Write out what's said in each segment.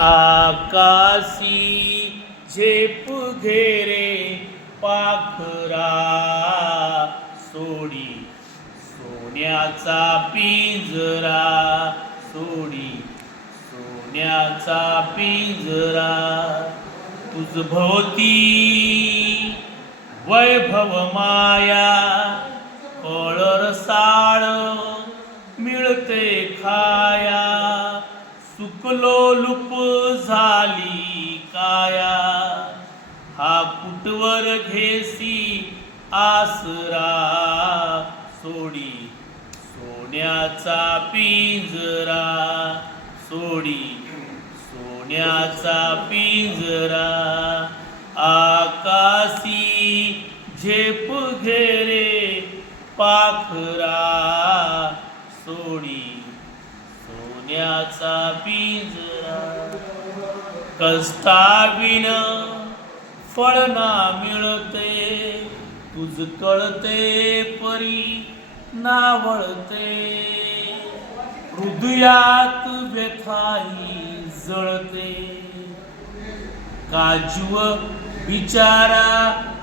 आकाशी झेप घेरे पाखरा सोडी सोन्याचा पिंजरा सोडी सोन्याचा पिंजरा तुझ भोवती वैभव माया कळर साळ मिळते खाया सुकलो लुप झाली काया हा कुटवर घेसी आसरा सोडी सोन्याचा पिंजरा सोडी सोन्याचा पिंजरा आकाशी झेप घेरे पाखरा सोडी सोन्याचा पिंजरा कष्टाविन फळ ना मिळते तुझ कळते परी नावळते हृदयात व्यथाही जळते काजूव बिचारा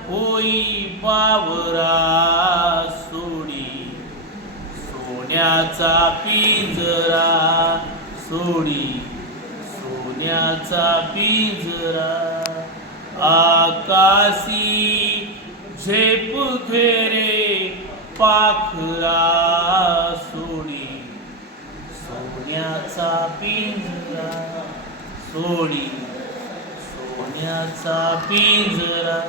होई बावरा सोडी सोन्याचा पिंजरा सोडी सोन्याचा पिंजरा आकाशी झेप घेरे पाखरा सोडी सोन्याचा पिंजरा सोडी सोन्याचा पिंजरा